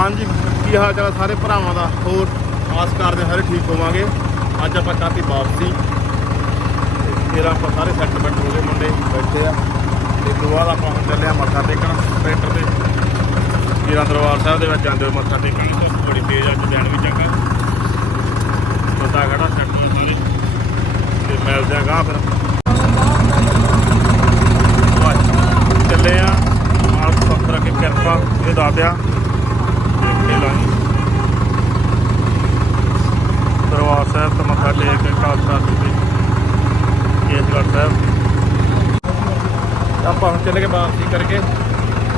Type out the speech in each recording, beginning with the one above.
ਹਾਂਜੀ, ਕੀ ਹਾਲ ਚਾਲ ਸਾਰੇ ਭਰਾਵਾਂ ਦਾ? ਹੋਰ ਆਸ ਕਰਦੇ ਸਾਰੇ ਠੀਕ ਹੋਵਾਂਗੇ। ਅੱਜ ਆਪਾਂ ਕਾਫੀ ਵਾਪਸੀ। ਤੇ ਫਿਰ ਆਪਾਂ ਸਾਰੇ ਸੈਟਲਮੈਂਟ ਹੋ ਗਏ ਮੁੰਡੇ ਬੈਠੇ ਆ। ਤੇ ਤੋਂ ਬਾਅਦ ਆਪਾਂ ਹੁਣ ਚੱਲੇ ਆ ਮੱਥਾ ਟੇਕਣ ਸਪੈਂਟਰ ਤੇ। ਕੀਰਾ ਦਰਬਾਰ ਸਾਹਿਬ ਦੇ ਵਿੱਚ ਜਾਂਦੇ ਹੋ ਮੱਥਾ ਟੇਕਣ। ਬੜੀ ਤੇਜ਼ ਅੱਜ ਦਿਨ ਵੀ ਚੰਗਾ। ਬੰਦਾ ਖੜਾ ਸੈਟਲ ਸਾਰੇ। ਤੇ ਮਿਲਦੇ ਆ ਗਾਹ ਫਿਰ। ਚੱਲੇ ਆ। ਮਾਲ ਪੱਤਰ ਕੇ ਕਿਰਪਾ, ਇਹ ਦਾਤਿਆ ਦੇਖੇ ਲਾਈ ਦਰਬਾਰ ਸਾਹਿਬ ਤੋਂ ਮੱਥਾ ਟੇਕ ਕੇ ਖਾਲਸਾ ਜੀ ਕੇਸਗੜ੍ਹ ਸਾਹਿਬ ਆਪਾਂ ਹੁਣ ਚੱਲ ਕੇ ਵਾਪਸੀ ਕਰਕੇ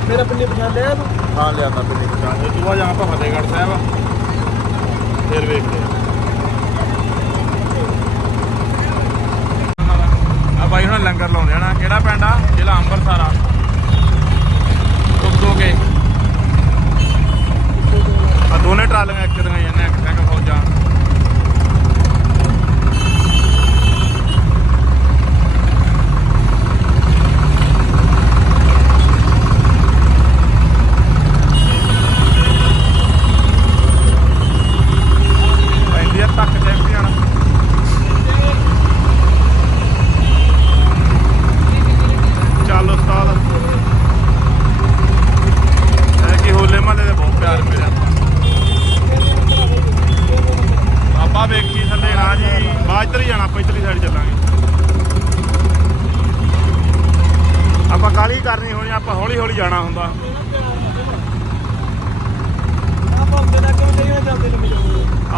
ਮੇਰਾ ਪਿੰਡੀ ਪਛਾਣ ਲਿਆ ਤੂੰ ਹਾਂ ਲਿਆਤਾ ਬਿੱਲੀ ਪਛਾਣ। ਇਹ ਤੋਂ ਬਾਅਦ ਆਪਾਂ ਫਤਿਹਗੜ੍ਹ ਸਾਹਿਬ ਫਿਰ ਵੇਖਦੇ ਆ ਆ ਬਾਈ ਹੁਣ ਲੰਗਰ ਲਾਉਂਦੇ ਆ ਨਾ ਕਿਹੜਾ ਪਿੰਡ ਆ ਜ਼ਿਲ੍ਹਾ ਅੰਮ੍ਰਿਤਸਰ ਆ ਤੁੱਦੋਗੇ ਆ ਦੋਨੇ ਟਰਾਲੀਆਂ ਇੱਕ ਦੀਆਂ ਜਾਂਦੇ ਇੱਕ ਸਿੰਘ ਫੌਜਾਂ ਪੈਂਦੀ ਆ ਤੱਕ ਚੈਂਪੀਅਨ ਚੱਲ ਉਸਤਾਦ ਇਹ ਕੀ ਹੋਲੇ ਮਹੱਲੇ ਦੇ ਬਹੁਤ ਪਿਆਰ ਮੇਰੇ ਆਪਾਂ ਵੇਖੀ ਥੱਲੇ ਨਾ ਜੀ ਬਾਅਦ ਇੱਧਰ ਹੀ ਜਾਣਾ ਆਪਾਂ ਇੱਧਰਲੀ ਸਾਈਡ ਚੱਲਾਂਗੇ। ਆਪਾਂ ਕਾਲੀ ਕਰਨੀ ਹੋਣੀ, ਆਪਾਂ ਹੌਲੀ ਹੌਲੀ ਜਾਣਾ ਹੁੰਦਾ।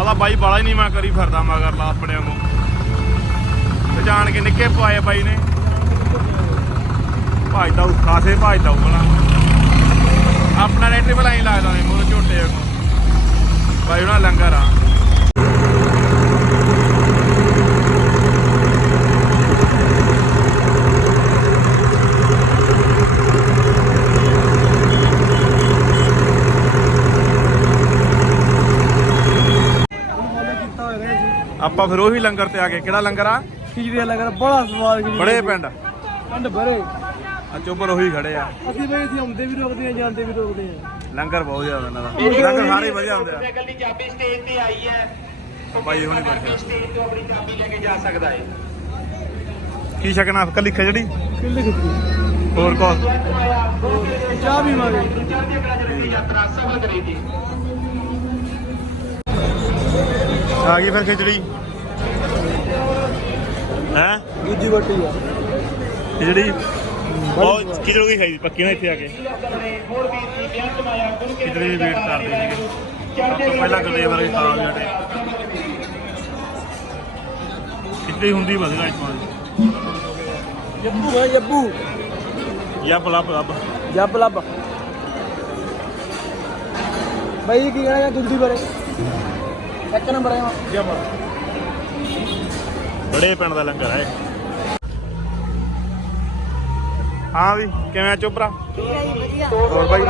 ਆਲਾ ਬਾਈ ਬਾਲਾ ਹੀ ਨਹੀਂ ਮੈਂ ਕਰੀ ਫਿਰਦਾ, ਮਗਰ ਲਾ ਆਪਣਿਆਂ ਨੂੰ। ਤੇ ਜਾਣ ਕੇ ਨਿੱਕੇ ਪਵਾਏ ਬਾਈ ਨੇ। ਭਾਜਦਾ ਉਹ ਖਾਸੇ ਭਾਜਦਾ ਉਹ ਬਣਾ ਆਪਣਾ ਰੇਟਰੀ ਬਲਾਈ ਲੱਗਦਾ ਨੇ ਮੋਰ ਝੋਟੇ ਬਾਈ ਉਹਨਾਂ ਲੰਗਰ ਆ ਉਹਨੂੰ ਫੋਲੋ ਕੀਤਾ ਹੋਇਆ ਸੀ ਆਪਾਂ ਫਿਰ ਉਹੀ ਲੰਗਰ ਤੇ ਆ ਗਏ। ਕਿਹੜਾ ਲੰਗਰ ਆ? ਖਿਚੜੀ ਵਾਲਾ ਲੰਗਰ ਬੜਾ ਸਵਾਦ ਖਿਚੜੀ ਬੜੇ ਪਿੰਡ। ਪਿੰਡ ਬੜੇ। ਆ ਚੋਬਰ ਉਹੀ ਖੜੇ ਆ। ਅਸੀਂ ਬਈ ਇੱਥੇ ਆਉਂਦੇ ਵੀ ਰੋਕਦੇ ਆ ਜਾਂਦੇ ਵੀ ਰੋਕਦੇ ਆ। ਲੰਗਰ ਬਹੁਤ ਜ਼ਿਆਦਾ ਇਹਨਾਂ ਦਾ। ਲੰਗਰ ਸਾਰੇ ਵਧੀਆ ਹੁੰਦੇ ਆ। ਸਾਈਕਲ ਦੀ ਚਾਬੀ ਸਟੇਜ ਤੇ ਆਈ ਹੈ। ਬਾਈ ਹੁਣੀ ਬੈਠੇ ਸਟੇਜ ਤੋਂ ਆਪਣੀ ਚਾਬੀ ਲੈ ਕੇ ਜਾ ਸਕਦਾ ਹੈ ਕੀ ਛਕਣਾ ਕੱਲੀ ਖਜੜੀ ਕਿੱਲੇ ਖਿਚੜੀ ਹੋਰ ਕੋਲ ਚਾਹ ਵੀ ਮਾਗੇ ਚੜ੍ਹਦੀ ਕਲਾ ਰਹੀ ਯਾਤਰਾ ਸਫਲ ਕਰੇਗੀ ਆ ਗਈ ਫਿਰ ਖਿਚੜੀ। ਹੈ? ਦੂਜੀ ਵੱਟੀ ਆ। ਖਿਚੜੀ ਬਹੁਤ ਖਿਚੜੀ ਖਾਈ ਪੱਕੀ ਨਾ ਇੱਥੇ ਆ ਕੇ? ਹੋਰ ਵੀ ਸੀ ਬੇਅੰਤ ਮਾਇਆ ਗੁਰੂ ਕੇ ਖਿਚੜੀ ਦੀ ਵੇਟ ਕਰਦੇ ਸੀਗੇ ਤੋਂ ਪਹਿਲਾਂ ਗਲੇ ਵਾਲੇ ਸਾਗ ਜਿਹੜੇ ਖਿਚੜੀ ਹੁੰਦੀ ਵਧੀਆ ਇਸ ਮਾਂ ਜੱਬੂ ਭਾਈ ਜੱਬੂ ਯੱਬ ਲੱਭ ਲੱਭ। ਜੱਬ ਲੱਭ। ਭਾਈ ਕੀ ਕਹਿਣਾ ਦੂਜੀ ਬਾਰੇ? ਇੱਕ ਨੰਬਰ ਆਇਆ ਜੱਬ ਬੜੇ ਪਿੰਡ ਦਾ ਲੰਗਰ ਹੈ ਹਾਂ ਵੀ ਕਿਵੇਂ ਆ ਚੋਪਰਾ? ਹੋਰ ਬਾਈ?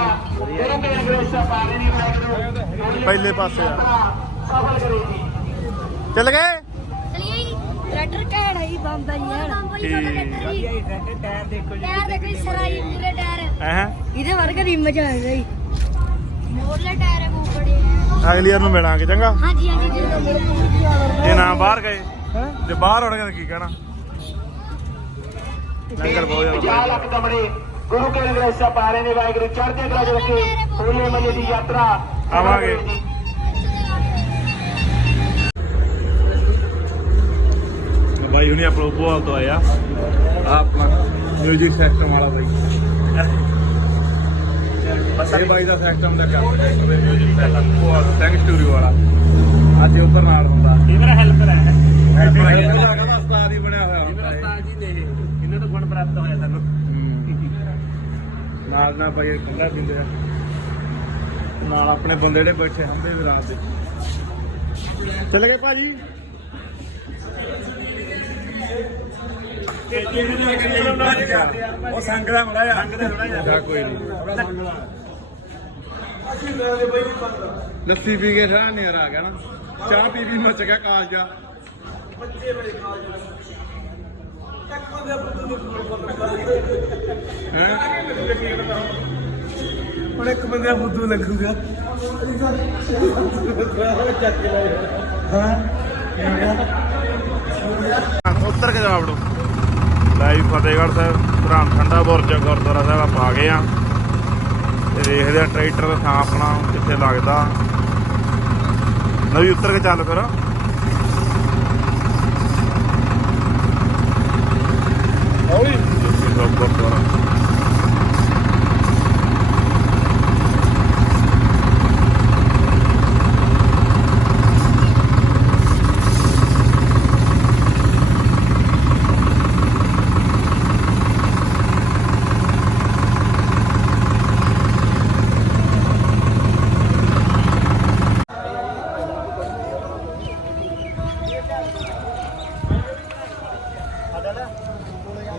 ਪਹਿਲੇ ਪਾਸੇ ਆ। ਚੱਲ ਗਏ? ਟਰੈਕਟਰ ਘੈਂਟ ਹੈ ਜੀ ਬੰਬ ਹੈ ਜੀ ਠੀਕ ਟਾਇਰ ਦੇਖੋ ਜੀ। ਟਾਇਰ ਦੇਖੋ ਜੀ ਸਰਾਈ ਪੂਰੇ ਟਾਇਰ ਹੈ? ਇਹਦੇ ਵਰਗਾ ਦੀ ਮਜ਼ਾ ਆਏਗਾ ਜੀ। ਮੋਰਲੇ ਟਾਇਰ ਹੈ ਬਹੁਤ ਬੜੇ ਹੈ ਅਗਲੀ ਵਾਰ ਨੂੰ ਮਿਲਾਂਗੇ ਚੰਗਾ? ਹਾਂਜੀ ਹਾਂਜੀ ਜੀ ਜੇ ਨਾ ਬਾਹਰ ਗਏ। ਜੇ ਬਾਹਰ ਹੋਣਗੇ ਤਾਂ ਕੀ ਕਹਿਣਾ? ਲੰਗਰ ਬਹੁਤ ਜ਼ਿਆਦਾ 50 ਲੱਖ ਕਮਰੇ ਗੁਰੂ ਕੇ ਅੰਗਰੇਜ਼ਾ ਪਾਣੇ ਨੇ ਵਾਹਿਗੁਰੂ ਚੜ੍ਹਦੀ ਕਲਾ ਚ ਰੱਖੇ ਹੋਲੇ ਮਹੱਲੇ ਦੀ ਯਾਤਰਾ। ਆਵਾਂਗੇ। ਬਾਈ ਹੁਣੀ ਆਪਣਾ ਉਪਵਾਲ ਤੋਂ ਆਇਆ। ਆ ਆਪਣਾ ਮਿਊਜ਼ਿਕ ਸਿਸਟਮ ਵਾਲਾ ਬਾਈ। ਬਸ ਇਹ ਬਾਈ ਦਾ ਸਿਸਟਮ ਦਾ ਕੰਮ ਮਿਊਜ਼ਿਕ ਸਿਸਟਮ ਉਪਵਾਲ ਸਟੂਡੀਓ ਵਾਲਾ। ਅੱਜ ਉੱਧਰ ਨਾਲ ਹੁੰਦਾ। ਇਹ ਮੇਰਾ ਹੈਲਪਰ ਹੈ। ਹੈਲਪਰ ਹੈ ਉਸਤਾਦ ਹੀ ਬਣਿਆ ਹੋਇਆ ਹੁੰਦਾ ਇਹ। ਜੀ ਨੇ ਇਹਨਾਂ ਤੋਂ ਗੁਣ ਪ੍ਰਾਪਤ ਹੋਇਆ ਸਾਨੂੰ। ਨਾਲ ਦਿੰਦੇ ਆ। ਆਪਣੇ ਬੰਦੇ ਜਿਹੜੇ ਬੈਠੇ ਹੁੰਦੇ ਵੀ ਰਾਤ ਦੇ। ਚੱਲ ਗਏ ਭਾਜੀ। ਉਹ ਸੰਗ ਦਾ ਮੁੰਡਾ ਆ ਸੰਗ ਦਾ ਥੋੜਾ ਜਾ ਕੋਈ ਨਹੀਂ ਲੱਸੀ ਪੀ ਕੇ ਠਾ ਨੇਰ ਆ ਗਿਆ ਨਾ। ਚਾਹ ਪੀ ਪੀ ਮੱਚ ਗਿਆ ਕਾਲਜਾ। ਹੈ ਹੁਣ ਇੱਕ ਬੰਦੇ ਦਾ ਲੱਗੂਗਾ। ਚੱਕ ਕੇ ਲਾਇਆ ਹਾਂ, ਉੱਤਰ ਕੇ ਜਵਾਬ ਦੋ ਲਾਈਵ ਫਤਿਹਗੜ੍ਹ ਸਾਹਿਬ ਧਰਾਨ ਠੰਡਾ ਬੁਰਜ, ਗੁਰਦੁਆਰਾ ਸਾਹਿਬ ਆਪਾਂ ਆ ਗਏ ਆ ਤੇ ਦੇਖਦੇ ਆ ਟਰੈਕਟਰ ਦਾ ਥਾਂ ਆਪਣਾ ਕਿੱਥੇ ਲੱਗਦਾ। ਨਵੀਂ ਉੱਤਰ ਕੇ ਚੱਲ ਫਿਰ। ਹੌਲੀ ਜੋਤੀ ਸਾਹਿਬ ਗੁਰਦੁਆਰਾ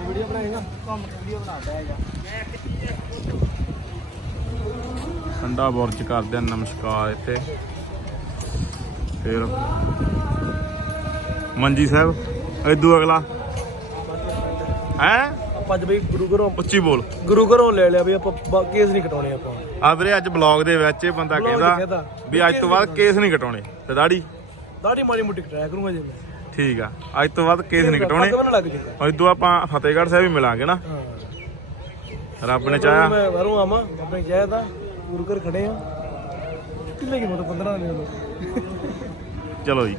ਵੀਡੀਓ ਬਣਾਏਗਾ ਕੰਮ ਵੀਡੀਓ ਬਣਾਉਂਦਾ ਹੈਗਾ ਠੰਡਾ ਬੁਰਜ ਕਰਦੇ ਆ ਨਮਸਕਾਰ ਇੱਥੇ। ਫਿਰ ਮੰਜੀ ਸਾਹਿਬ ਇਦੂ ਅਗਲਾ। ਹੈ? ਆਪਾਂ ਅੱਜ ਬਈ ਗੁਰੂ ਘਰੋਂ ਉੱਚੀ ਬੋਲ। ਗੁਰੂ ਘਰੋਂ ਲੈ ਲਿਆ ਵੀ ਆਪਾਂ ਕੇਸ ਨਹੀਂ ਕਟਾਉਣੇ ਆਪਾਂ। ਆ ਵੀਰੇ ਅੱਜ ਬਲੌਗ ਦੇ ਵਿੱਚ ਇਹ ਬੰਦਾ Vlog ਕਹਿੰਦਾ ਕਹਿੰਦਾ। ਵੀ ਅੱਜ ਤੋਂ ਬਾਅਦ ਕੇਸ ਨਹੀਂ ਕਟਾਉਣੇ। ਤੇ ਦਾੜੀ? ਦਾੜੀ ਮਾੜੀ ਮੁੱਟੀ ਕਟਾਇਆ ਕਰੂੰਗਾ ਜੇ ਮੈਂ। ਠੀਕ ਆ। ਅੱਜ ਤੋਂ ਬਾਅਦ ਕੇਸ ਨਹੀਂ ਕਟਾਉਣੇ। ਪੱਗ ਬੰਨ੍ਹਣ ਲੱਗ ਜਾਊਗਾ ਇਦੋਂ ਆਪਾਂ ਫਤਿਹਗੜ੍ਹ ਸਾਹਿਬ ਹੀ ਮਿਲਾਂਗੇ ਨਾ। ਹਾਂ। ਰੱਬ ਨੇ ਚਾਹਿਆ। ਮੈਂ ਘਰੋਂ ਆਵਾਂ ਆਪਣੇ ਕਿਹਾ ਤਾਂ ਗੁਰੂ ਘਰ ਖੜੇ ਆ। ਕਿੰਨੇ ਕਿ ਮਤ 15 ਨੇ ਚਲੋ ਜੀ।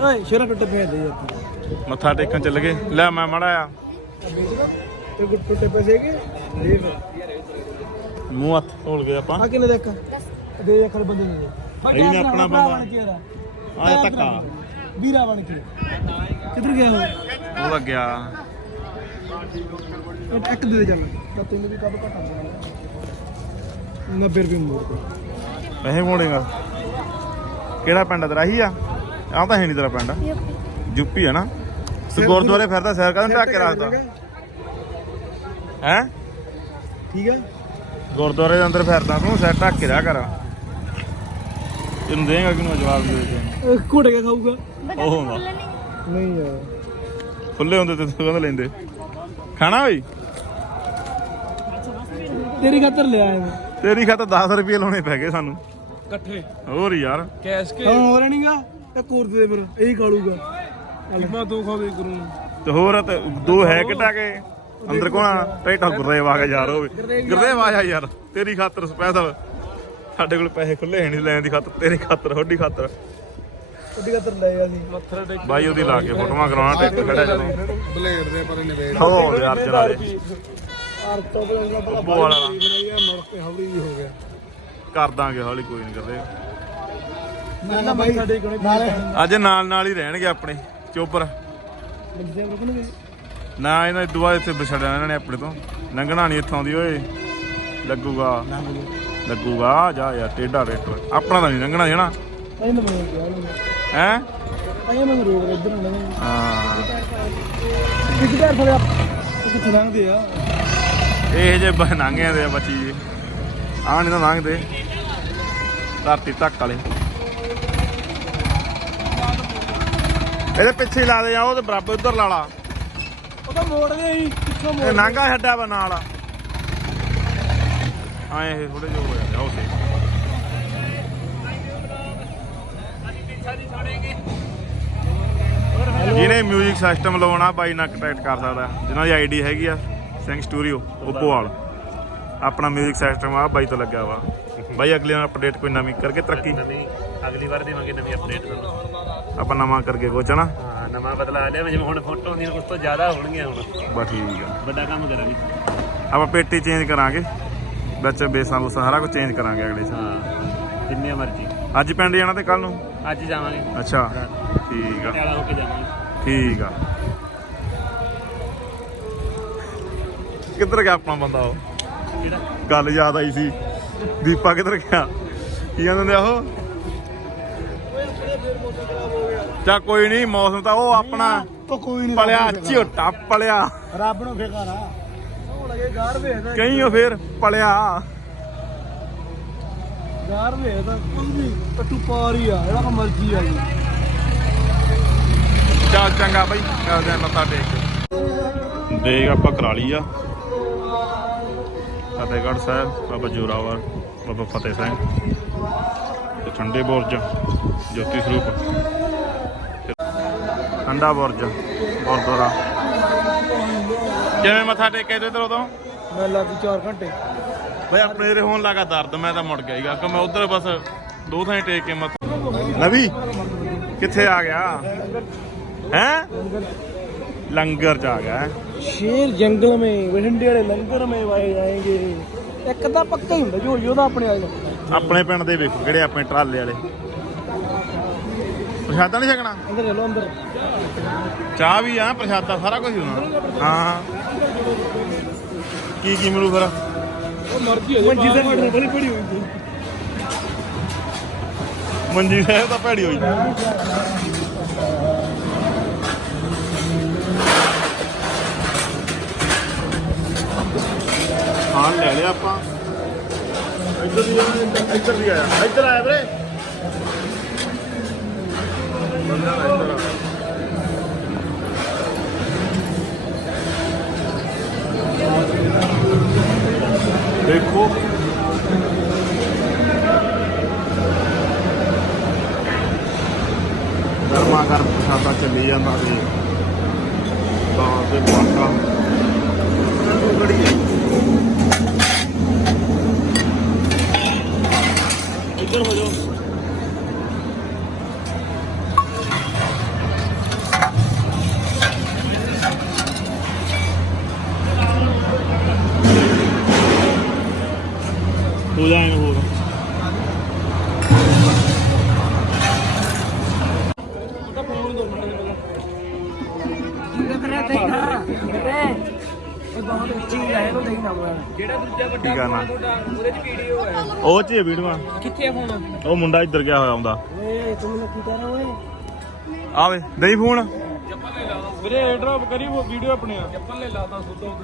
ਓਏ ਸ਼ੇਰਾ ਟੁੱਟੇ ਪਏ ਦੇ ਯਾਰ ਮੱਥਾ ਟੇਕਣ ਚੱਲ ਗਏ। ਲੈ ਮੈਂ ਮੜਾ ਆ ਤੇ ਗੁੱਟ ਟੁੱਟੇ ਪਏ ਸੀਗੇ? ਦੇ ਮੂੰਹ ਹੱਥ ਧੋਲ ਗਏ ਆਪਾਂ। ਆ ਕਿੰਨੇ ਦੇਖ ਦੇ ਅੱਖਰ ਬੰਦੇ ਦੇ। ਇਹ ਵੀ ਆਪਣਾ ਬੰਦਾ। ਆ। ਆਹ ਧੱਕਾ। ਵੀਰਾ ਬਣ ਕੇ ਕਿੱਧਰ ਗਿਆ ਉਹ? ਉਹ ਲੱਗਿਆ। ਇਹ ਇੱਕ ਦੇ ਦੇ ਚੱਲ। ਤਾਂ ਤੈਨੂੰ ਵੀ ਕਦ ਘਟਾ 90 ਰੁਪਏ ਮੋੜ ਦੇ ਪੈਸੇ ਮੋੜੇਗਾ। ਕਿਹੜਾ ਪਿੰਡ ਤੇਰਾ? ਹੀ ਆ? ਆਹ ਤਾਂ ਹੈ ਨਹੀਂ ਤੇਰਾ ਪਿੰਡ। ਯੂਪੀ ਹੈ ਨਾ? ਤੇ ਗੁਰਦੁਆਰੇ ਫਿਰਦਾ ਸੈਰ ਕਰਦਾ ਢੱਕ ਕੇ ਰੱਖਦਾ। ਹੈ? ਠੀਕ ਹੈ ਗੁਰਦੁਆਰੇ ਦੇ ਅੰਦਰ ਫਿਰਦਾ ਤੂੰ ਸਿਰ ਢੱਕ ਕੇ ਰਿਹਾ ਕਰ। ਤੈਨੂੰ ਦੇਗਾ ਕਿਨੂੰ ਜਵਾਬ ਦੇ ਦੇ ਘੋੜੇ ਕੇ ਖਾਊਗਾ। ਉਹ ਹੁੰਦਾ। ਨਹੀਂ ਯਾਰ। ਖੁੱਲੇ ਹੁੰਦੇ ਤੇ ਤੂੰ ਲੈਂਦੇ। ਖਾਣਾ ਬਈ? ਤੇਰੀ ਖਾਤਰ ਲਿਆ ਮੈਂ। ਤੇਰੀ ਖਾਤਰ 10 ਰੁਪਏ ਲਾਉਣੇ ਪੈ ਗਏ ਸਾਨੂੰ। ਇਕੱਠੇ। ਹੋਰ ਯਾਰ। ਕੈਸ਼ ਕੇ ਹਾਂ ਹੋ ਰਣੀਗਾ ਇਹ ਕੋਰ ਦੇ ਫਿਰ ਇਹੀ ਖਾਲੂਗਾ ਅਲਮਾ ਦੋ ਖਾਵੇ ਗੁਰੂ ਤੇ ਹੋਰ ਤੇ ਦੋ ਹੈ ਕਿੱਡਾ ਕੇ? ਅੰਦਰ ਕੋਣਾ ਟਰੈਕਟਰ ਗੁਰਦੇਵ ਆ ਗਿਆ ਯਾਰ ਉਹ ਵੀ ਗੁਰਦੇਵ ਆ। ਜਾ ਯਾਰ ਤੇਰੀ ਖਾਤਰ ਸਪੈਸ਼ਲ ਸਾਡੇ ਕੋਲ ਪੈਸੇ ਖੁੱਲੇ ਹੈ ਨਹੀਂ ਲੈਣ ਦੀ ਖਾਤਰ ਤੇਰੀ ਖਾਤਰ ਹੋਡੀ ਖਾਤਰ। ਉਹਦੀ ਖਾਤਰ ਲੈ ਆ ਸੀ ਮੱਥਾ ਟੇਕ ਬਾਈ ਉਹਦੀ ਲਾ ਕੇ ਫੋਟੋਆਂ ਕਰਾਉਣਾ ਟਿਕ ਖੜਾ ਜਦੋਂ ਬਲੇਡ ਦੇ ਪਰ ਨਿਵੇੜ। ਹੋ ਯਾਰ ਚਲਾ ਦੇ ਆਰ ਤੋਂ ਬਲੰਗਾ ਬਲਾ ਅੱਬੂ ਵਾਲਾ। ਦਾ। ਬਣਾਈ ਆ ਮੁੜ ਕੇ ਹੌਲੀ ਜੀ ਹੋ ਗਿਆ। ਕਰ ਦਾਂਗੇ ਹੌਲੀ ਕੋਈ ਨਹੀਂ ਕਰਦੇ। ਨਾ ਮੱਥਾ ਟੇਕਣੇ ਨਾਲੇ ਅੱਜ ਨਾਲ ਨਾਲ ਹੀ ਰਹਿਣਗੇ ਆਪਣੇ ਚੋਪਰ। ਬੰਦੇ ਰੁਕਣਗੇ ਨਾ ਇਹਨਾਂ ਦੁਆ ਇੱਥੇ ਵਿਛੜਿਆ ਇਹਨਾਂ ਨੇ ਆਪਣੇ ਤੋਂ। ਲੰਘਣਾ ਨਹੀਂ ਇੱਥੋਂ ਦੀ ਓਏ। ਲੱਗੂਗਾ। ਲੱਗੂਗਾ ਜਾ ਯਾਰ ਟੇਡਾ ਰੇਟਰ ਆਪਣਾ ਤਾਂ ਨਹੀਂ ਲੰਘਣਾ ਜਣਾ ਆਈ ਨਾ ਮੈਂ ਕਿਹਾ ਹੈ? ਆਈ ਮੈਂ ਰੋਕ ਇੱਧਰ ਨੂੰ। ਲੰਘੇ ਹਾਂ ਕਿੱਥੇ ਘਰ ਫੜਿਆ ਕਿੱਥੇ ਲੰਘਦੇ ਆ? ਇਹ ਜੇ ਬਨਾਂਗੇ ਦੇ ਆ ਬੱਚੀ ਜੀ। ਆਹ ਨਹੀਂ ਤਾਂ ਲੰਘਦੇ। ਧਰਤੀ ਧੱਕ ਵਾਲੇ। ਇਹਦੇ ਪਿੱਛੇ ਹੀ ਲਾ ਦੇ ਆ ਉਹ ਤੇ ਬਰਾਬਰ ਉਧਰ ਲਾ ਲਾ। ਉਹ ਤਾਂ ਮੋੜ ਗਏ ਸੀ ਕਿੱਥੋਂ ਇਹ ਨਾਂਗਾ ਛੱਡਿਆ ਵਾ ਨਾਲ। ਆਏ ਇਹ ਥੋੜੇ ਜਿਹਾ ਹੋ ਜਾਂਦੇ ਆ ਉਹ ਸੇ ਜਿਹਨੇ 뮤직 ਸਿਸਟਮ ਲਾਉਣਾ ਬਾਈ ਨਾਲ ਕੰਟੈਕਟ ਕਰ ਸਕਦਾ। ਜਿਨ੍ਹਾਂ ਦੀ ਆਈਡੀ ਹੈਗੀ ਆ। ਸਿੰਘ ਸਟੂਡੀਓ ਉਪੋਵਾਲ। ਆਪਣਾ 뮤직 ਸਿਸਟਮ ਆ ਬਾਈ ਤੋਂ ਲੱਗਿਆ ਵਾ। ਬਾਈ ਅਗਲੇ ਨਾਲ ਅਪਡੇਟ ਕੋਈ ਨਵੀਂ ਕਰਕੇ ਤਰੱਕੀ? ਅਗਲੀ ਵਾਰ ਦੇਵਾਂਗੇ ਨਵੀਂ ਅਪਡੇਟ ਤੁਹਾਨੂੰ। ਆਪਾਂ ਨਵਾਂ ਕਰਕੇ ਨਾ ਹਾਂ ਨਵਾਂ ਬਦਲਾ ਲਿਆ ਜਿਵੇਂ ਹੁਣ ਫੋਟੋ ਹੁੰਦੀਆਂ ਉਸ ਤੋਂ ਜ਼ਿਆਦਾ ਹੋਣਗੀਆਂ ਹੁਣ। ਬਸ ਠੀਕ ਆ। ਵੱਡਾ ਕੰਮ ਕਰਾਂਗੇ। ਆਪਾਂ ਪੇਟੀ ਚੇਂਜ ਕਰਾਂਗੇ। ਵਿੱਚ ਬੇਸਾਂ ਬੂਸਾਂ ਸਾਰਾ ਕੁਝ ਚੇਂਜ ਕਰਾਂਗੇ ਅਗਲੇ ਸਾਲ ਜਿੰਨੇ ਮਰਜ਼ੀ। ਅੱਜ ਪਿੰਡ ਜਾਣਾ ਤੇ ਕੱਲ ਨੂੰ? ਅੱਜ ਜਾਵਾਂਗੇ। ਅੱਛਾ। ਠੀਕ ਆ। ਪਟਿਆਲਾ ਹੋ ਕੇ ਜਾਵਾਂਗੇ। ਠੀਕ ਆ। ਕਿੱਧਰ ਗਿਆ ਆਪਣਾ ਬੰਦਾ ਉਹ? ਗੱਲ ਯਾਦ ਆਈ ਸੀ। ਦੀਪਾ ਕਿੱਧਰ ਗਿਆ? ਕੀ ਕਹਿੰਦੇ ਨੇ ਉਹ? ਚਾ ਕੋਈ ਨਹੀਂ ਮੌਸਮ ਤਾਂ ਉਹ ਆਪਣਾ ਉਹ ਕੋਈ ਨਹੀਂ ਪਲਿਆ ਝੋਟਾ ਪਲਿਆ। ਰੱਬ ਨੂੰ ਫੇਕਾਰਾ ਉਹ ਲਗੇ ਗਾਰ ਵੇਖਦਾ ਕਹੀਂ ਉਹ ਫੇਰ ਪਲਿਆ। ਗਾਰ ਵੇਖਦਾ ਕੋਈ ਨਹੀਂ ਟੱਟੂ ਪਾਰ ਆ ਇਹਦਾ ਕੋ ਮਰਜ਼ੀ ਆ ਜੀ। ਚੱਲ ਚੰਗਾ ਬਈ ਚੱਲਦੇ ਆ ਮੱਥਾ ਟੇਕ ਦੇਖ ਆਪਾਂ ਕਰਾ ਲਈ ਆ। ਫਤਿਹਗੜ੍ਹ ਸਾਹਿਬ ਬਾਬਾ ਜੋਰਾਵਰ ਬਾਬਾ ਫਤਿਹ ਸਿੰਘ ਤੇ ਠੰਡੇ ਬੁਰਜ ਜੋਤੀ ਸਰੂਪ। ਠੰਡਾ ਬੁਰਜ ਗੁਰਦੁਆਰਾ। ਕਿਵੇਂ ਮੱਥਾ ਟੇਕੇ ਤੇ ਤੋਂ ਮੈਂ ਲੱਗ 4 ਘੰਟੇ। ਬਈ ਆਪਣੇ ਦੇ ਹੋਣ ਲੱਗਾ ਦਰਦ ਮੈਂ ਤਾਂ ਮੁੜ ਗਿਆ ਹੀਗਾ ਕਿ ਮੈਂ ਉਧਰ ਬਸ ਦੋ ਥਾਂ ਟੇਕ ਕੇ ਮੱਥਾ ਨਵੀ ਕਿੱਥੇ ਆ ਗਿਆ? ਹੈ? ਲੰਗਰ ਚ ਆ ਗਿਆ ਸ਼ੇਰ ਜੰਗਲ ਮੇ ਵਹਿੰਡੇ ਵਾਲੇ ਲੰਗਰ ਮੇ ਵਾਏ ਜਾਏਗੇ। ਇੱਕ ਤਾਂ ਪੱਕਾ ਹੀ ਹੁੰਦਾ ਜੋ ਉਹਦਾ ਆਪਣੇ ਵਾਲੇ ਆਪਣੇ ਪਿੰਡ ਦੇ ਵੇਖੋ ਕਿਹੜੇ ਆਪਣੇ ਟਰਾਲੇ ਵਾਲੇ। ਪ੍ਰਸ਼ਾਦਾ ਨਹੀਂ ਛਕਣਾ? ਅੰਦਰ ਲੈ ਅੰਦਰ। ਚਾਹ ਵੀ ਆ ਪ੍ਰਸ਼ਾਦਾ ਸਾਰਾ ਕੁਝ ਹੋਣਾ। ਹਾਂ ਕੀ ਕੀ ਮਿਲੂ ਫਿਰ? ਉਹ ਮਰਜ਼ੀ ਹੈ ਮੰਜੀ ਸਾਹਿਬ ਨੇ ਬੜੀ ਪੜੀ ਹੋਈ। ਮੰਜੀ ਸਾਹਿਬ ਤਾਂ ਭੈੜੀ ਹੋਈ। ਹਾਂ ਲੈ ਲਿਆ ਆਪਾਂ। ਇੱਧਰ ਦੀ ਆ, ਇੱਧਰ- ਦੀ ਆਇਆ ਇੱਧਰ ਆਇਆ ਵੀਰੇ। ਬੰਦਾ ਨਾ ਇੱਧਰ ਆ ਦੇਖੋ। ਗਰਮਾ ਗਰਮ ਪ੍ਰਸ਼ਾਦਾ ਚੱਲੀ ਜਾਂਦਾ ਸੀ। ਤਾਂ ਤੇ ਪਾਟਾ ਗੜੀ ਇੱਧਰ ਹੋ ਜਾਓ ਹੋ ਉਹ ਚ ਵੀਡੀਓ ਕਿੱਥੇ ਫੋਨ? ਉਹ ਮੁੰਡਾ ਇੱਧਰ ਗਿਆ ਹੋਇਆ ਆਉਂਦਾ। ਓਏ ਤੂੰ ਮੈਨੂੰ ਕੀ ਕਹਿ ਰਿਹਾ ਓਏ? ਆਵੇ ਨਹੀਂ ਫੋਨ। ਵੀਰੇ ਡ੍ਰੌਪ ਕਰੀ ਉਹ ਵੀਡੀਓ ਆਪਣੇ ਆ। ਚੱਪਲ ਲੈ ਲਾਤਾ ਸੁੱਧੋ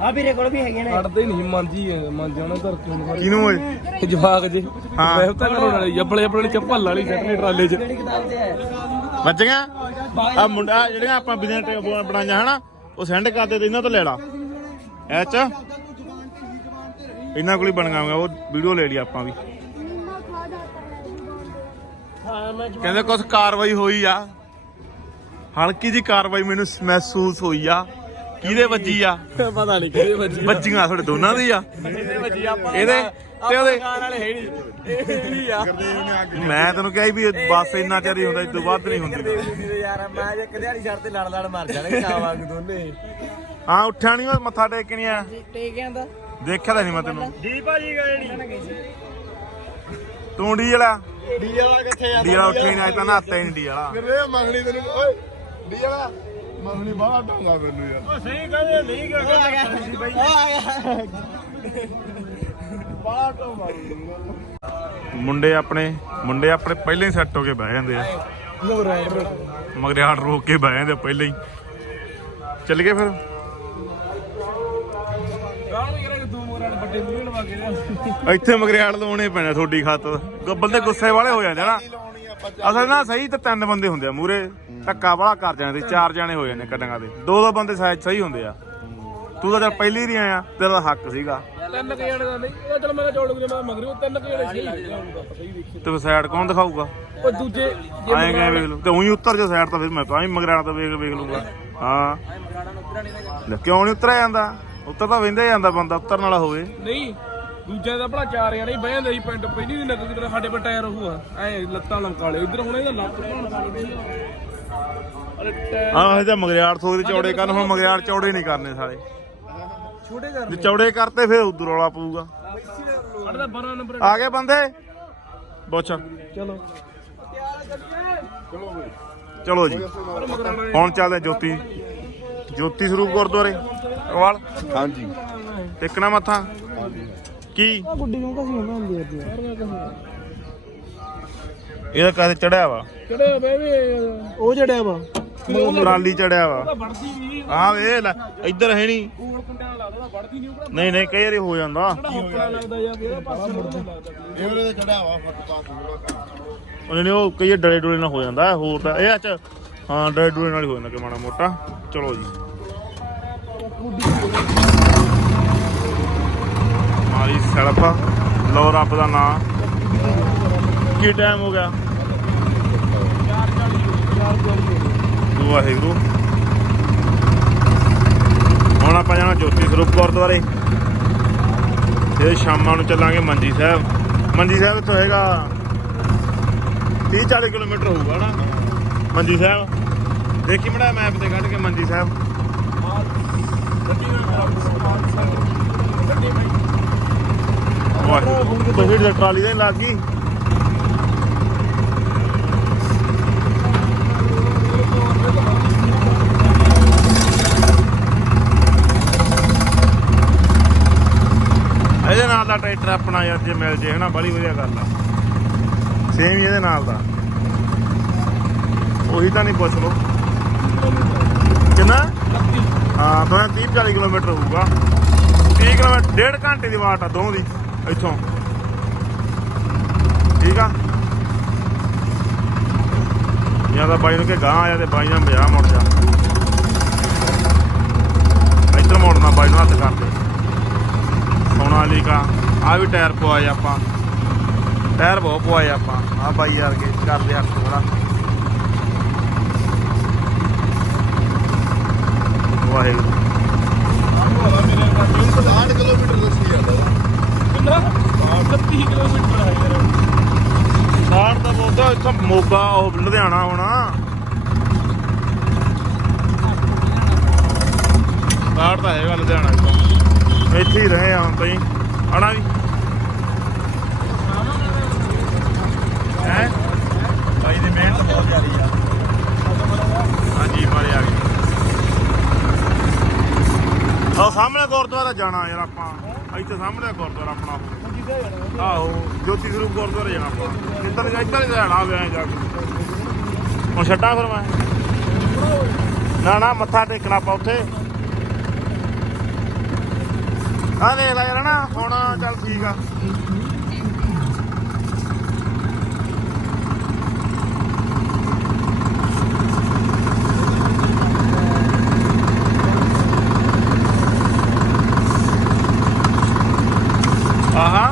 ਆ ਵੀਰੇ ਕੋਲ ਵੀ ਹੈਗੇ ਨੇ। ਕੱਢਦੇ ਨਹੀਂ ਮਾਂਜੀ ਮਾਂਜਣਾ ਧਰ ਕੇ ਕਿਨੂੰ ਓਏ? ਜਵਾਕ ਜੇ। ਹਾਂ। ਮੈਂ ਤਾਂ ਕਰਾਉਣ ਵਾਲੀ ਜੱਬਲੇ ਆਪਣੇ ਚੱਪਲ ਵਾਲੀ ਛੱਡਣੀ ਟਰਾਲੇ 'ਚ। ਵੱਜ ਗਿਆ? ਆ ਮੁੰਡਾ ਜਿਹੜੀਆਂ ਆਪਾਂ ਬਿਨਾਂ ਟੇ ਬਣਾਈਆਂ ਹਨਾ ਉਹ ਸੈਂਡ ਕਰਦੇ ਤੇ ਇਹਨਾਂ ਤੋਂ ਲੈ ਲਾ। ਐ ਚ ਇਹਨਾਂ ਕੋਲ ਹੀ ਬਣਾਵਾਂਗੇ ਉਹ ਵੀਡੀਓ ਲੈ ਲਈ ਆਪਾਂ ਵੀ। ਕਹਿੰਦੇ ਕੁਝ ਕਾਰਵਾਈ ਹੋਈ ਆ। ਹਲਕੀ ਜੀ ਕਾਰਵਾਈ ਮੈਨੂੰ ਮਹਿਸੂਸ ਹੋਈ ਆ। ਕਿਹਦੇ ਵੱਜੀ ਆ? ਪਤਾ ਨਹੀਂ ਕਿਹਦੇ ਵੱਜੀ ਵੱਜੀਆਂ ਤੁਹਾਡੇ ਦੋਨਾਂ ਦੀ ਆ। ਇਹਦੇ ਵੱਜੀ ਆਪਾਂ ਇਹਦੇ ਤੇ ਉਹਦੇ ਮੈਂ ਤੈਨੂੰ ਕਿਹਾ ਵੀ ਬਸ ਇੰਨਾ ਚਿਰ ਹੀ ਹੁੰਦਾ ਇਸ ਤੋਂ ਵੱਧ ਨਹੀਂ ਹੁੰਦੀ। ਯਾਰ ਮੈਂ ਜੇ ਕਦਿਆੜੀ ਛੜ ਤੇ ਲੜ ਲੜ ਮਰ ਜਾਣਾ ਕਾਵਾਂਗੇ ਦੋਨੇ। ਹਾਂ ਉੱਠਿਆ ਨਹੀਂ ਮੱਥਾ ਟੇਕ ਨਹੀਂ ਆ ਟੇਕ ਜਾਂਦਾ ਦੇਖਿਆ ਤਾਂ ਨਹੀਂ ਮੈਂ ਤੈਨੂੰ। ਜੀ ਭਾਜੀ ਗਏ ਨਹੀਂ ਤੂੰ ਡੀ ਵਾਲਾ? ਡੀ ਵਾਲਾ ਕਿੱਥੇ ਆ? ਡੀ ਵਾਲਾ ਉੱਠਿਆ ਹੀ ਨਹੀਂ ਅੱਜ ਤਾਂ ਨਹਾਤਾ ਹੀ ਨਹੀਂ ਡੀ ਵਾਲਾ। ਰੇ ਮੰਗਣੀ ਤੈਨੂੰ? ਓਏ ਡੀ ਵਾਲਾ ਮੰਗਣੀ ਬਾਹਰ ਢਾਂਗਾ ਮੈਨੂੰ ਯਾਰ। ਉਹ ਸਹੀ ਕਹਿੰਦੇ ਨਹੀਂ ਕਹਿੰਦੇ ਬਈ ਆ ਗਿਆ। ਬਾਹਰ ਢਾਂਗਾ ਮੁੰਡੇ ਆਪਣੇ ਮੁੰਡੇ ਆਪਣੇ ਪਹਿਲਾਂ ਹੀ ਸੈੱਟ ਹੋ ਕੇ ਬਹਿ ਜਾਂਦੇ ਆ। ਮਗਰਿਆੜ ਰੋਕ ਕੇ ਬਹਿ ਜਾਂਦੇ ਪਹਿਲਾਂ ਹੀ। ਚੱਲ ਗਏ ਫਿਰ। ਇੱਥੇ ਮਗਰਿਆੜ ਲਾਉਣੇ ਪੈਣੇ ਤੁਹਾਡੀ ਖਾਤਰ ਬੰਦੇ ਗੁੱਸੇ ਵਾਲੇ ਹੋ ਜਾਂਦੇ ਨਾ। ਅਸਲ ਨਾ ਸਹੀ ਤਾਂ ਤਿੰਨ ਬੰਦੇ ਹੁੰਦੇ ਆ ਮੂਰੇ ਧੱਕਾ ਵਾਲਾ ਕਰ ਜਾਂਦੇ ਤੇ ਚਾਰ ਜਾਣੇ ਹੋ ਜਾਂਦੇ ਕੱਡਾਂ ਦੇ। ਦੋ ਦੋ ਬੰਦੇ ਸਾਇਦ ਸਹੀ ਹੁੰਦੇ ਆ। ਤੂੰ ਤਾਂ ਜਦ ਪਹਿਲੀ ਨਹੀਂ ਆਇਆ ਤੇਰਾ ਹੱਕ ਸੀਗਾ। ਤਿੰਨ ਕੁ ਜਣੇ ਦਾ ਨਹੀਂ। ਉਹ ਚਲ ਮੈਂ ਜੋੜ ਲੂਗਾ ਮੈਂ ਮਗਰ ਉਹ ਤਿੰਨ ਕੁ ਜਣੇ ਸਹੀ ਜਾਊਗਾ ਸਹੀ ਦੇਖੀ ਤੇ ਸਾਈਡ ਕੌਣ ਦਿਖਾਊਗਾ? ਉਹ ਦੂਜੇ ਆਏ ਗਏ ਵੇਖ ਲਓ ਤੇ ਉਹੀ ਉੱਤਰ ਜਾ ਸਾਈਡ ਤਾਂ ਫਿਰ ਮੈਂ ਤਾਂ ਹੀ ਮਗਰਾਣਾ ਤਾਂ ਵੇਖ ਵੇਖ ਲੂੰਗਾ ਹਾਂ। ਲੈ ਕਿਉਂ ਨਹੀਂ ਉਤਰਿਆ ਜਾਂਦਾ? ਉੱਤਰ ਤਾਂ ਵਹਿੰਦਾ ਜਾਂਦਾ ਬੰਦਾ ਉਤਰਨ ਵਾਲਾ ਹੋਵੇ। ਨਹੀਂ। ਦੂਜੇ ਦਾ ਭਲਾ ਚਾਰ ਜਣੇ ਬਹਿ ਜਾਂਦੇ ਸੀ ਪਿੰਡ ਪਹਿਲੀ ਦਿਨ ਕਿਤੇ ਸਾਡੇ ਪਰ ਟਾਇਰ ਹੋਊਗਾ। ਐ ਲੱਤਾਂ ਲਮਕਾਲੇ ਇਧਰ ਹੁਣ ਇਹਦਾ ਲੱਤ ਭਾਣ ਅਰੇ ਟਾਇਰ ਆਹ ਇਹਦਾ ਮਗਰਿਆੜ ਸੋਚਦੇ ਚੌੜੇ ਕਰਨ ਹੁਣ ਮਗਰਿਆੜ ਚੌੜੇ ਨਹੀਂ ਕਰਨੇ ਸਾਲੇ। ਛੋਟੇ ਕਰ ਜੇ ਚੌੜੇ ਕਰਤੇ ਫਿਰ ਉਧਰ ਰੌਲਾ ਪਊਗਾ। ਸਾਡਾ 12 ਨੰਬਰ ਆ ਗਏ ਬੰਦੇ? ਬੋਛ ਚਲੋ। ਚਲੋ ਜੀ। ਹੁਣ ਚੱਲਦੇ ਜੋਤੀ। ਜੋਤੀ ਸਰੂਪ ਗੁਰਦੁਆਰੇ। ਕਵਾਲ। ਹਾਂਜੀ। ਇੱਕ ਨਾ ਮੱਥਾ। ਕੀ? ਗੁੱਡੀ ਨੂੰ ਕਸੀ ਹੁੰਦਾ ਹੁੰਦੀ ਹੈ ਇਹਦਾ ਕਾਹਦੇ ਚੜਿਆ ਵਾ? ਕਿਹੜੇ ਬੇਬੀ ਉਹ ਜੜਿਆ ਵਾ। ਟਰਾਲੀ ਚੜਿਆ ਵਾ। ਵੜਦੀ ਨਹੀਂ ਆਹ ਵੇ ਲੈ ਇੱਧਰ ਹੈ ਨਹੀਂ ਕੋਲ ਕੁੰਡਿਆਂ ਨਾਲ ਲੱਗਦਾ ਵੜਦੀ ਨਹੀਂ ਉਹ ਨਹੀਂ ਨਹੀਂ ਕਈ ਵਾਰੀ ਹੋ ਜਾਂਦਾ। ਕਿਹੜਾ ਲੱਗਦਾ ਯਾਰ ਇਹਦਾ ਪਾਸੇ ਮੁੜਦਾ ਲੱਗਦਾ। ਇਹ ਉਹਦੇ ਤੇ ਚੜਿਆ ਵਾ ਫੁੱਟਪਾਥ ਜਿਹੜਾ ਕੰਮ ਉਹਨੇ ਨੇ ਉਹ ਕਈ ਵਾਰੀ ਡਲੇ ਡੁਲੇ ਨਾਲ ਹੋ ਜਾਂਦਾ ਹੋਰ ਤਾਂ ਇਹ ਅੱਛਾ ਹਾਂ ਡਲੇ ਡੁਲੇ ਨਾਲ ਹੀ ਹੋ ਜਾਂਦਾ ਕਿ ਮਾੜਾ ਮੋਟਾ। ਚਲੋ ਜੀ। ਮਾਰੀ ਸਲਫਾ ਲੋ ਰੱਬ ਦਾ ਨਾਮ ਕੀ ਟਾਈਮ ਹੋ ਗਿਆ? ਵਾਹਿਗੁਰੂ। ਹੁਣ ਆਪਾਂ ਜਾਣਾ ਜੋਤੀ ਸਰੂਪ ਗੁਰਦੁਆਰੇ। ਤੇ ਸ਼ਾਮਾਂ ਨੂੰ ਚੱਲਾਂਗੇ ਮੰਜੀ ਸਾਹਿਬ। ਮੰਜੀ ਸਾਹਿਬ ਤੋਂ ਹੈਗਾ 30 40 ਕਿਲੋਮੀਟਰ ਹੋਊਗਾ ਨਾ। ਮੰਜੀ ਸਾਹਿਬ, ਦੇਖੀ ਮੜਾ ਮੈਪ ਤੇ ਕੱਢ ਕੇ ਮੰਜੀ ਸਾਹਿਬ। ਵਾਹਿਗੁਰੂ। ਤੁਸੀਂ ਤਾਂ ਟਰਾਲੀ ਦੇ ਲੱਗ ਗਈ। ਇਹਦੇ ਨਾਲ ਦਾ ਟਰੈਕਟਰ ਆਪਣਾ ਯਾਰ ਜੇ ਮਿਲ ਜੇ ਹਨਾ ਬੜੀ ਵਧੀਆ ਗੱਲ ਆ। ਸੇਮ ਹੀ ਇਹਦੇ ਨਾਲ ਦਾ। ਉਹੀ ਤਾਂ ਨਹੀਂ ਪੁੱਛ ਲੋ ਕਿੰਨਾ? ਹਾਂ ਤਾਂ 30 40 ਕਿਲੋਮੀਟਰ ਹੋਊਗਾ। 30 ਕਿਲੋਮੀਟਰ ਡੇਢ ਘੰਟੇ ਦੀ ਵਾਟ ਆ ਦੋਵਾਂ ਦੀ। ਇੱਥੋਂ। ਠੀਕ ਆ? ਜਾਂ ਤਾਂ ਬਾਈ ਨੂੰ ਕਿ ਗਾਂ ਆਇਆ ਤੇ ਬਾਈ ਨਾਲ ਮਜਾ ਮੁੜ ਜਾ ਇੱਧਰ ਮੋੜਨਾ ਬਾਈ ਨੂੰ ਹੱਥ ਕਰਦੇ ਸੋਨਾਲੀਕਾ ਆ ਵੀ ਟਾਇਰ ਪਵਾਏ ਆਪਾਂ। ਟਾਇਰ ਬਹੁਤ ਪਵਾਏ ਆਪਾਂ। ਆ ਬਾਈ ਯਾਰ ਕੇ ਕਰਦੇ ਹੱਥ ਥੋੜਾ ਵਾਹਿਗੁਰੂ। 60 ਕਿਲੋਮੀਟਰ ਦੱਸੀ ਜਾਂਦਾ। ਕਿੰਨਾ 30 ਕਿਲੋਮੀਟਰ ਹੈ ਯਾਰ। ਸਾੜ ਦਾ ਬੋਦਾ ਇੱਥੋਂ ਮੋਗਾ, ਉਹ ਲੁਧਿਆਣਾ ਹੋਣਾ। ਸਾੜ ਤਾਂ ਹੈਗਾ ਲੁਧਿਆਣਾ ਇੱਥੋਂ। ਇੱਥੇ ਹੀ ਰਹੇ ਆ ਹੁਣ ਆਣਾ ਵੀ। ਹੈ? ਭਾਈ ਦੀ ਮਿਹਨਤ ਬਹੁਤ ਜ਼ਿਆਦੀ ਆ। ਹਾਂਜੀ, ਮਾਰੇ ਆ ਗਏ। ਆਹ ਸਾਹਮਣੇ ਗੁਰਦੁਆਰਾ ਜਾਣਾ ਯਾਰ ਆਪਾਂ। ਇੱਥੇ ਸਾਹਮਣੇ ਗੁਰਦੁਆਰਾ ਆਪਣਾ। ਆਹੋ ਜੋਤੀ ਸਰੂਪ ਗੁਰਦੁਆਰੇ ਜਾਣਾ ਆਪਾਂ ਕਿੱਧਰ ਜਾ ਇੱਧਰ ਜਾਣਾ ਵੇ ਐਂ ਜਾ ਕੇ। ਹੁਣ ਛੱਡਾਂ ਫਿਰ ਮੈਂ। ਨਾ ਨਾ ਮੱਥਾ ਟੇਕਣਾ ਆਪਾਂ ਉੱਥੇ। ਆ ਵੇਖ ਲੈ ਯਾਰ ਨਾ ਹੁਣ ਚੱਲ ਠੀਕ ਆ ਆਹਾ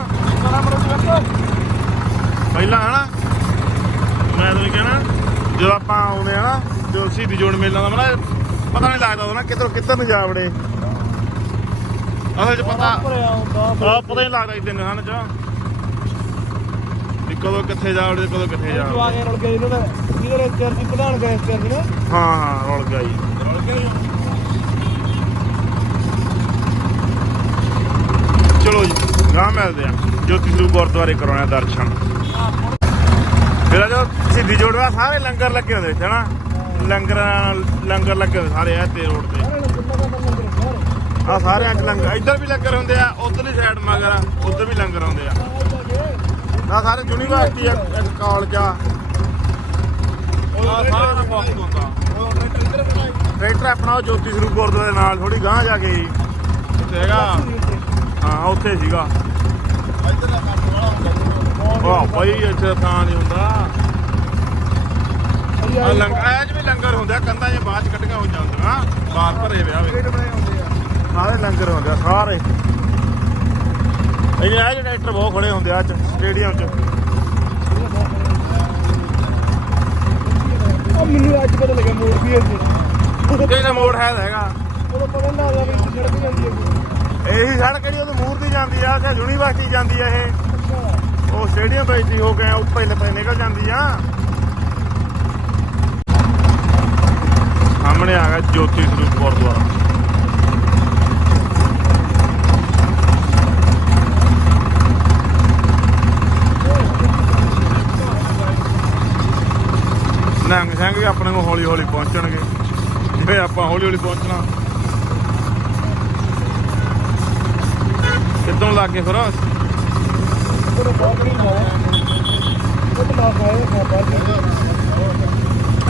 ਪਹਿਲਾਂ ਹਨਾ ਮੈਂ ਤੁਹਾਨੂੰ ਕਹਿਣਾ ਜਦੋਂ ਆਪਾਂ ਆਉਂਦੇ ਆ ਨਾ ਸ਼ਹੀਦੀ ਜੋੜ ਮੇਲਾ ਦਾ ਮਨਾ ਪਤਾ ਨਹੀਂ ਲੱਗਦਾ ਉਹਦਾ ਨਾ ਕਿੱਧਰ ਕਿੱਧਰ ਨੂੰ ਜਾ ਵੜੇ। ਅਸਲ ਚ ਪਤਾ ਆ ਪਤਾ ਨਹੀਂ ਲੱਗਦਾ ਇਸ ਦਿਨ ਹਨ ਚ ਵੀ ਕਦੋਂ ਕਿੱਥੇ ਜਾ ਵੜੇ ਕਦੋਂ ਕਿੱਥੇ ਜਾ ਵੜੇ। ਆਗੇ ਰਲ ਗਏ ਇਹਨਾਂ ਨੇ ਕਿਹਦੇ ਚਰਚੀ ਪ੍ਰਧਾਨ ਗਏ ਚਰਚੀ ਨੇ ਹਾਂ ਹਾਂ ਰੁਲ ਗਿਆ ਜੀ। ਰਲ ਗਏ ਚਲੋ ਜੀ ਗਾਂ ਮਿਲਦੇ ਆ। ਜੋਤੀ ਸਰੂਪ ਗੁਰਦੁਆਰੇ ਕਰਾਉਣਾ ਦਰਸ਼ਨ। ਫਿਰ ਜੋ ਸਿੱਧੀ ਜੋੜਵਾ ਸਾਰੇ ਲੰਗਰ ਲੱਗੇ ਹੁੰਦੇ ਇੱਥੇ ਨਾ ਲੰਗਰ ਲੰਗਰ ਲੱਗੇ ਸਾਰੇ ਇੱਥੇ ਰੋਡ ਤੇ। ਆ ਸਾਰਿਆਂ 'ਚ ਲੰਗਰ ਇੱਧਰ ਵੀ ਲੰਗਰ ਹੁੰਦੇ ਆ ਉਧਰਲੀ ਸਾਈਡ ਮਗਰ ਉਧਰ ਵੀ ਲੰਗਰ ਹੁੰਦੇ ਆ। ਆ ਸਾਰੇ ਯੂਨੀਵਰਸਿਟੀ ਆ ਕਾਲਜ ਆ। ਆ ਸਾਰਾ ਬਹੁਤ ਹੁੰਦਾ। ਟਰੈਕਟਰ ਆਪਣਾ ਜੋਤੀ ਸਰੂਪ ਗੁਰਦੁਆਰੇ ਦੇ ਨਾਲ ਥੋੜੀ ਗਾਂ ਜਾ ਕੇ ਜੀ ਉੱਥੇ ਹੈਗਾ? ਹਾਂ ਉੱਥੇ ਸੀਗਾ। ਵਾਹ ਭਾਈ ਇੱਥੇ ਤਾਂ ਨਹੀਂ ਹੁੰਦਾ। ਆ ਲੰਗਰ ਐਜ ਵੀ ਲੰਗਰ ਹੁੰਦਾ ਕੰਧਾਂ 'ਚ ਬਾਅਦ 'ਚ ਕੱਢੀਆਂ ਹੋ ਜਾਂਦੀਆਂ ਬਾਹਰ ਭਰੇ ਵਿਆਹ ਵੇ ਸਾਰੇ ਲੰਗਰ ਹੁੰਦੇ ਆ ਸਾਰੇ। ਇਹ ਜਿਹੜੇ ਟਰੈਕਟਰ ਬਹੁਤ ਖੜੇ ਹੁੰਦੇ ਆ ਅੱਜ ਸਟੇਡੀਅਮ 'ਚ। ਉਹ ਮੈਨੂੰ ਅੱਜ ਪਤਾ ਲੱਗਿਆ ਮੋੜ ਵੀ ਇੱਥੇ ਕਿਹੜਾ ਮੋੜ ਹੈ ਹੈਗਾ। ਉਹ ਪਤਾ ਨਹੀਂ ਲੱਗਦਾ ਵੀ ਸੜਕ ਜਾਂਦੀ ਹੈ ਇਹੀ ਸੜਕ ਜਿਹੜੀ ਉਹਦੇ ਮੂਹਰ ਦੀ ਜਾਂਦੀ ਆ ਕਿ ਯੂਨੀਵਰਸਿਟੀ ਜਾਂਦੀ ਆ ਇਹ। ਉਹ ਸਟੇਡੀਅਮ ਵਿੱਚ ਹੋ ਕੇ ਉੱਪਰ ਹੀ ਪਹਿਲੇ ਨਿਕਲ ਜਾਂਦੀ ਆ। ਸਾਹਮਣੇ ਆ ਗਿਆ ਜੋਤੀ ਸਰੂਪ ਗੁਰਦੁਆਰਾ ਨੰਗ ਸਿੰਘ ਵੀ ਆਪਣੇ ਨੂੰ ਹੌਲੀ ਹੌਲੀ ਪਹੁੰਚਣਗੇ। ਜਿਵੇਂ ਆਪਾਂ ਹੌਲੀ ਹੌਲੀ ਪਹੁੰਚਣਾ। ਕਿੱਦੋਂ ਲੱਗ ਗਏ ਫਿਰ?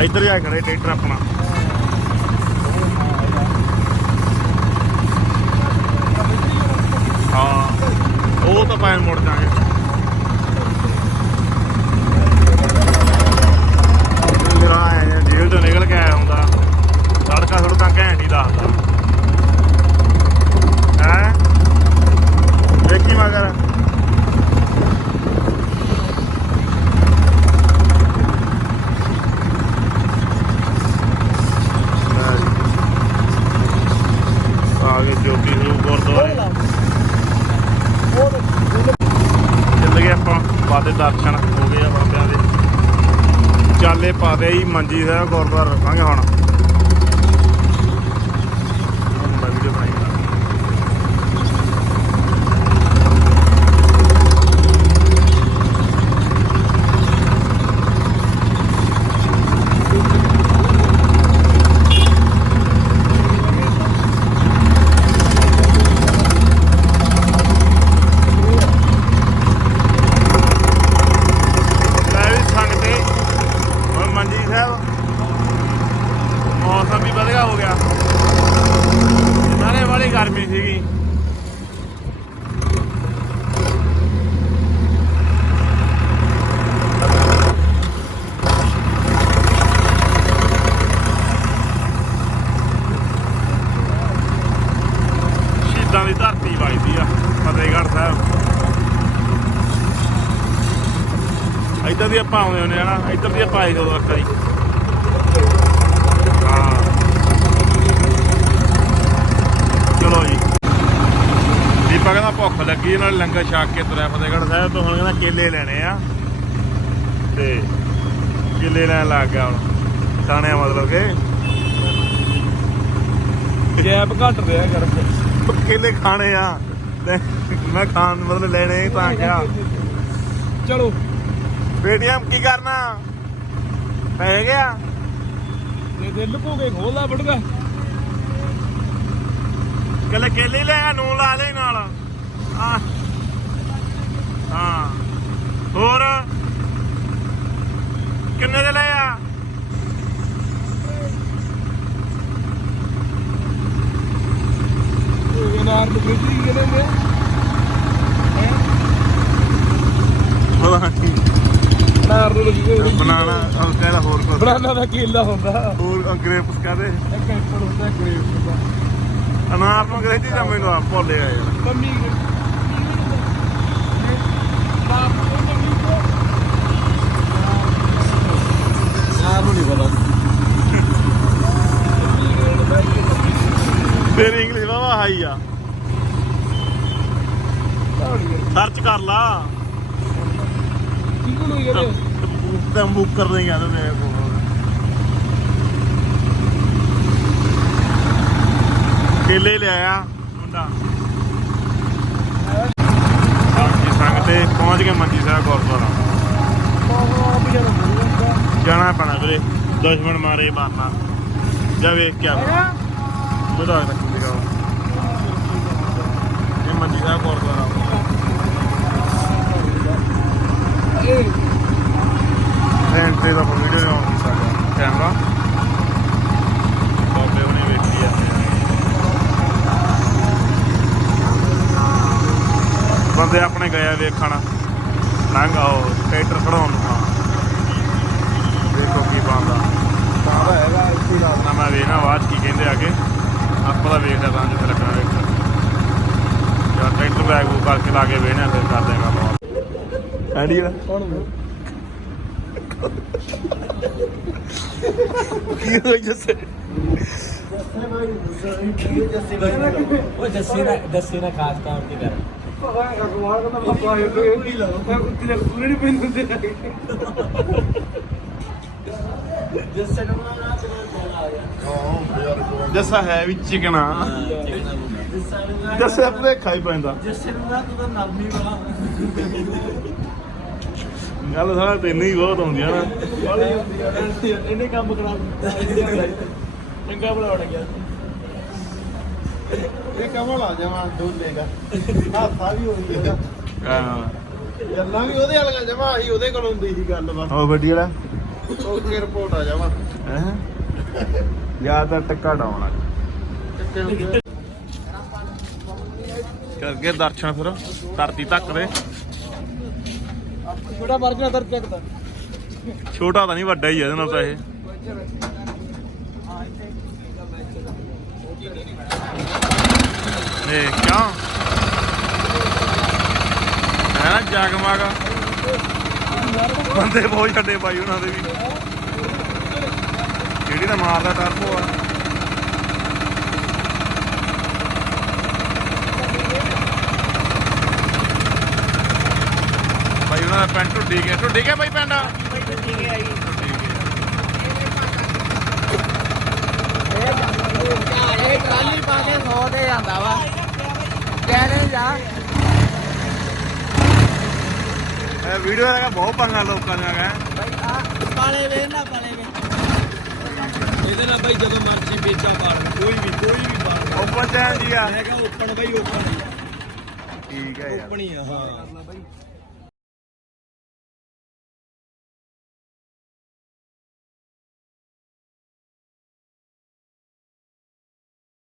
ਇੱਧਰ ਜਾ ਖੜੇ, ਟਰੈਕਟਰ ਆਪਣਾ ਹਾਂ ਉਹ ਤਾਂ ਪੈਨ ਮੁੜ ਜਾਗੇ ਮੇਰਾ ਆਇਆ ਜੇਲ੍ਹ ਤੋਂ ਨਿਕਲ ਕੇ ਆਇਆ ਹੁੰਦਾ। ਸੜਕਾਂ ਸੜਕਾਂ ਘੈਂਟ ਹੀ ਦੱਸਦਾ ਹੈ? ਦੇਖੀ ਮਗਰ ਬਾਬਾ ਦੇ ਦਰਸ਼ਨ ਹੋ ਗਏ ਆ ਬਾਬਿਆਂ ਦੇ। ਚਾਲੇ ਪਾਦੇ ਹੀ ਮੰਜੀ ਸਾਹਿਬ ਗੁਰਦੁਆਰਾ ਰੱਖਾਂਗੇ ਹੁਣ ਉਹ ਮੁੰਡਾ ਵੀਡੀਓ ਬਣਾਈ ਜਾਂਦਾ। ਲੈ ਵੀ ਸੰਗਤੇ ਹੁਣ ਮੰਜੀ ਸਾਹਿਬ ਮੌਸਮ ਵੀ ਵਧੀਆ ਹੋ ਗਿਆ ਨਾਲੇ ਵਾਲੀ ਗਰਮੀ ਸੀਗੀ ਸ਼ਹੀਦਾਂ ਦੀ ਧਰਤੀ ਵਜਦੀ ਆ ਫਤਿਹਗੜ੍ਹ ਸਾਹਿਬ ਇੱਧਰ ਦੀ ਆਪਾਂ ਆਉਂਦੇ ਹੁੰਦੇ ਆ ਨਾ ਇੱਧਰ ਦੀ ਆਪਾਂ ਆਏ ਜਦੋਂ ਵਾਰੀ। ਹਾਂ। ਚਲੋ ਜੀ। ਦੀਪਾ ਕਹਿੰਦਾ ਭੁੱਖ ਲੱਗੀ ਨਾਲ ਲੰਗਰ ਛਕ ਕੇ ਤੁਰਿਆ ਫਤਿਹਗੜ੍ਹ ਸਾਹਿਬ ਤੋਂ ਹੁਣ ਕਹਿੰਦਾ ਕੇਲੇ ਲੈਣੇ ਆ। ਤੇ ਕੇਲੇ ਲੈਣ ਲੱਗ ਗਿਆ ਹੁਣ ਖਾਣੇ ਮਤਲਬ ਕਿ। ਗੈਪ ਘਟ ਰਿਹਾ ਕਰਕੇ ਕੇਲੇ ਖਾਣੇ ਆ ਮੈਂ ਖਾਣ ਮਤਲਬ ਲੈਣੇ ਤਾਂ ਕਿਹਾ। ਚਲੋ। ਪੇਟੀਐਮ ਕੀ ਕਰਨਾ? ਪੈ ਗਿਆ? ਤੇ ਦਿਲ ਲੁਕੋ ਕੇ ਖੋਲਦਾ ਬੜਗਾ। ਕੱਲੇ ਕੇਲੇ ਲੈ ਆ ਨੂਨ ਲਾ ਲੈ ਨਾਲ। ਆ। ਹਾਂ। ਹੋਰ? ਕਿੰਨੇ ਦੇ ਲੈ ਆ? ਇਹ ਨਾਰ ਨੂੰ ਖੇਤੀ ਕਿਹਨੇ ਨੇ। ਪਤਾ ਨੀ, ਨਾਰ ਨੂੰ ਲੱਗੀ ਹੋਈ। ਬਨਾਨਾ ਉਹ ਕਹਿੰਦਾ ਹੋਰ ਕੁਝ ਬਰਾਨਾ ਦਾ ਕੇਲਾ ਹੁੰਦਾ? ਹੋਰ ਅੰਗਰੇਜ਼ ਕਹਦੇ ਇੱਕ ਐਪਲ ਹੁੰਦਾ ਗ੍ਰੇਪ ਹੁੰਦਾ ਅਨਾਰ ਨੂੰ ਅੰਗਰੇਜ਼ੀ ਦਾ ਮੈਨੂੰ ਆ ਭੁੱਲੇ ਆ ਯਾਰ। ਮੰਮੀ ਨਹੀਂ ਤੇਰੀ ਇੰਗਲਿਸ਼ ਵਾਵਾ ਹਾਈ ਆ। ਸਰਚ ਕਰ ਲਾ। ਕੀ ਕੋਲ ਹੋਈ ਇਹਦੇ ਤਾਂ ਬੁੱਕ ਕਰ ਦੇਗਾ ਤੇ ਮੇਰੇ ਮੁੰਡਾ। ਹਾਂਜੀ, ਸੰਗ ਤੇ ਪਹੁੰਚ ਗਏ ਮੰਜੀ ਸਾਹਿਬ ਗੁਰਦੁਆਰਾ। ਜਾਣਾ ਪੈਣਾ ਵੀਰੇ ਦੁਸ਼ਮਣ ਮਾਰੇ ਮਾਰਨਾ ਜਾ ਵੇਖ ਕੇ ਆ ਬੁੜਾ ਰੱਖ ਦੇਗਾ ਇਹ ਮੰਜੀ ਸਾਹਿਬ ਗੁਰਦੁਆਰਾ। ਐਂਟਰੀ ਦਾ ਵੀਡੀਓ ਆਨ ਕੀਤਾ ਕੈਮਰਾ ਬਾਬੇ ਉਹਨੇ ਵੇਖੀ ਆ। ਬੰਦੇ ਆਪਣੇ ਗਏ ਆ ਵੇਖਣ। ਲੰਘ ਆਓ ਟਰੈਕਟਰ ਖੜਾਉਣ ਨੂੰ। ਹਾਂ ਦੇਖੋ ਕੀ ਬਣਦਾ। ਤਾਂ ਦਾ ਹੈਗਾ ਇੱਥੇ ਦਾ ਨਾ ਮੈਂ ਵੇਖਣਾ 'ਚ ਕੀ ਕਹਿੰਦੇ ਆਗੇ ਆਪਾਂ ਤਾਂ ਵੇਖਦਾ ਤਾਂ ਜਿੱਥੇ ਲੱਗਣਾ ਵੇਖਦਾ ਯਾਰ ਟਰੈਕਟਰ ਬੈਗ ਬੂਕ ਕਰਕੇ ਲਾ ਕੇ ਵੇਖਣਾ ਫਿਰ ਕਰਦੇ ਹਾਂ ਗੱਲਬਾਤ ਐਂਡੀ ਜਿਹੜਾ ਕੀ ਹੋਈ ਜੱਸੇ? ਉਹ ਜੱਸੀ ਨਾ ਜੱਸੀ ਨਾ ਖਾਸ ਤੌਰ ਤੇ ਕਰ। ਜੱਸੇ ਨੂੰ ਨਾ ਜੱਸਾ ਹੈ ਵੀ ਚਿਕਨਾ ਜੱਸੇ ਆਪਣੇ ਖਾਈ ਪੈਂਦਾ। ਜੱਸੇ ਨੂੰ ਨਾ ਤੂੰ ਤਾਂ ਨਾਮੀ ਵਾ ਗੱਲ ਸਾਰਾ ਤੈਨੂੰ ਹੀ ਬਹੁਤ ਆਉਂਦੀਆਂ ਨਾ। ਇਹਨੇ ਕੰਮ ਕਰਾ ਚੰਗਾ ਬਣਾਉਣ ਗਿਆ। ਇਹ ਕਮਲ ਆ ਜਾਵਾਂ ਦੇਗਾ ਹਾਸਾ ਵੀ ਹੋ ਗਿਆ ਹਾਂ। ਗੱਲਾਂ ਵੀ ਉਹਦੇ ਵਾਲੀਆਂ ਜਮਾ ਆਹੀ ਉਹਦੇ ਕੋਲ ਹੁੰਦੀ ਸੀ ਗੱਲ ਬਸ। ਉਹ ਗੱਡੀ ਵਾਲਾ? ਓਕੇ ਰਿਪੋਰਟ ਆ ਜਾਵਾਂ ਹੈ? ਜਾਂ ਤਾਂ ਟੱਕਾ ਡਾਉਣਾ ਕਰਕੇ ਦਰਸ਼ਨ ਫਿਰ। ਧਰਤੀ ਤੱਕ ਦੇ। ਛੋਟਾ ਵਰਜਨ ਦਰ ਚੱਕਦਾ ਛੋਟਾ ਤਾਂ ਨਹੀਂ, ਵੱਡਾ ਹੀ ਆ ਇਹਦੇ ਨਾਲ ਤਾਂ ਇਹ ਇਹ ਕਿਉਂ? ਹੈ ਨਾ ਜਗਮਗ ਬੰਦੇ ਬਹੁਤ ਛੱਡੇ ਬਾਈ ਉਹਨਾਂ ਦੇ ਵੀ। ਜਿਹੜੀ ਤਾਂ ਮਾਰਦਾ ਟਰਬੋ ਆ। ਦਾ ਪਿੰਡ ਢੁੱਡੀ ਗਿਆ ਢੁੱਡੀ ਗਿਆ ਬਾਈ ਪਿੰਡ ਇਹ ਟਰਾਲੀ ਪਾ ਕੇ 100 ਤੇ ਜਾਂਦਾ ਵਾ ਕਹਿ ਜਾ ਇਹ ਵੀਡੀਓ ਦਾ ਬਹੁਤ ਪੰਗਾ ਲੋਕਾਂ ਦਾ ਹੈਗਾ। ਪਾਲੇ ਵੇ ਨਾ ਪਾਲੇ ਵੇ ਇਹਦੇ ਨਾਲ ਬਾਈ ਜਦੋਂ ਮਰਜ਼ੀ ਵੇਚਾ ਪਾਲ ਕੋਈ ਵੀ ਕੋਈ ਵੀ ਪਾਲ ਓਪਨ ਚੈਨ ਜੀ ਆ। ਮੈਂ ਕਿਹਾ ਓਪਨ ਬਾਈ ਓਪਨ ਠੀਕ ਹੈ ਯਾਰ। ਹੀ ਆ ਹਾਂ।